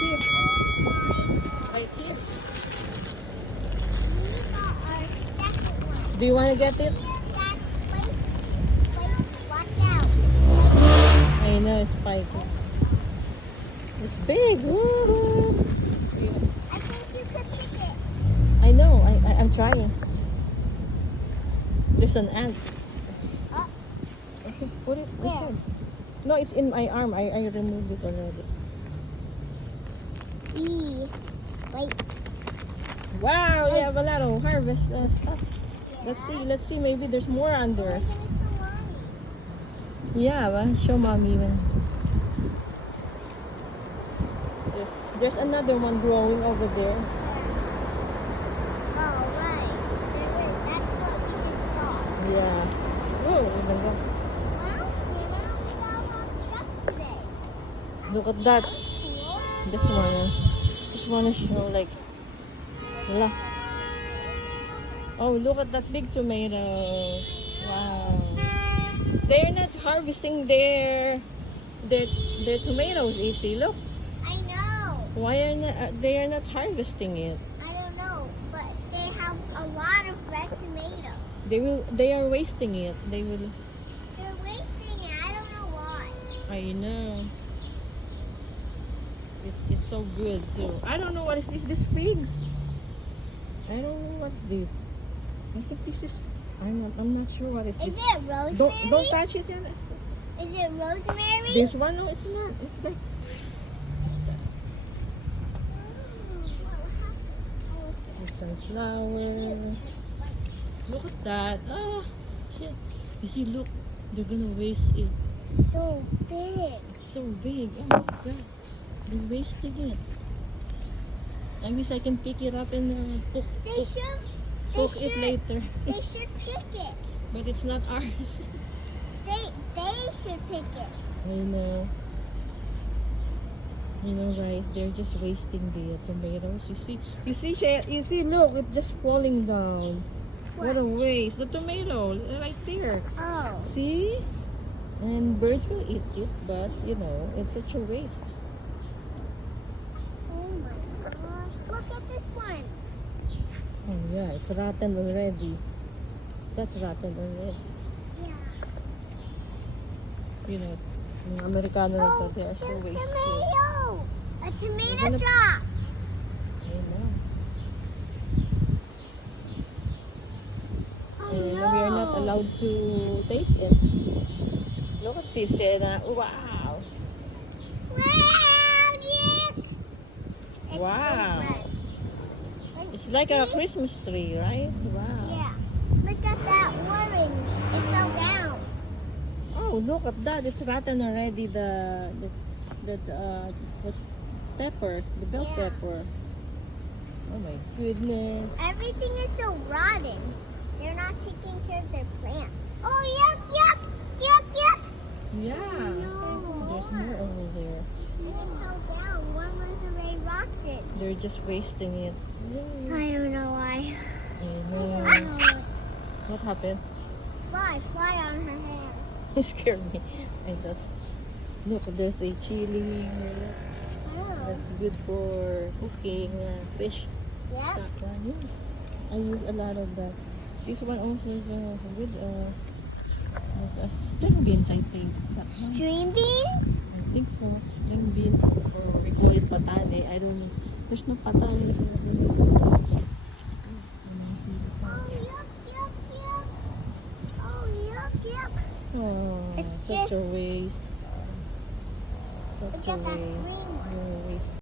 here. Oh my. Right here. We got our second one. Do you want to get it? Here, Dad. Wait. Watch out. I know it's spiky. It's big. Woo-hoo. I think you could pick it. I know. I'm trying. There's an ant. Oh. Okay, put it Where? inside. No, it's in my arm. I removed it already. Wait. Wow, we have a lot of harvest stuff. Yeah. Let's see. Maybe there's more under. We're gonna show Mommy. Yeah, well, show mommy when. There's another one growing over there. Oh, right. There is. That's what we just saw. Yeah. Oh, even go. Wow, Santa, we got a lot of stuff today. Look at that. That's cool. Just wanna show like. Wala. Oh, look at that big tomato. Wow. They're not harvesting their tomatoes, Easy. Look. I know. Why are not they are not harvesting it? I don't know, but they have a lot of red tomatoes. They are wasting it. They will. They're wasting it. I don't know why. I know. It's so good too. I don't know what is this. This figs. I don't know what's this. I think this is. I'm not sure what is Is this. it rosemary? Don't touch it yet. Is it rosemary? This one, no, it's not. It's like there's sunflower. Look at that. Ah, shit. You see, look. They're gonna waste it. So big. It's so big. Oh my god. They're wasting it. I wish I can pick it up and cook it later. They should pick it. But it's not ours. They should pick it. I know. You know, guys, they're just wasting the tomatoes. You see, look, it's just falling down. What a waste. The tomato, right there. Oh. See? And birds will eat it, but, you know, it's such a waste. Oh my gosh. Look at this one. Oh, yeah, it's rotten already. That's rotten already. Yeah. You know, mga Amerikano na to, Oh, they are so there's wasteful. tomato. A tomato gonna- dropped. I know. Oh And no. we are not allowed to take it. Look at this, Jenna. Wow. Wow, Nick. It's Wow. so red. It's like a see? Christmas tree, right? Wow. Yeah. Look at that orange. It fell down. Oh, look at that. It's rotten already. The what pepper, the bell Yeah. pepper. Oh my goodness. Everything is so rotten. They're not taking care of their plants. Oh, yuck, yuck, yuck, yuck. Yeah. There's more over there. It fell down. One was already rotted. They're just wasting it. Yay. I don't know why. I know. What happened? Fly on her hand. You scared me. I just look. There's a chili. Oh. That's good for cooking fish. Yep. That one, yeah. I use a lot of that. This one also is good. String beans, I think. That one. String beans? I think so. String beans, or we call it patane. I don't know. There's no patane. Oh, yuck, yuck, yuck. Oh, yuck, yuck. Oh, It's such a just- waste. Such Look a at that waste. green one. You're a waste.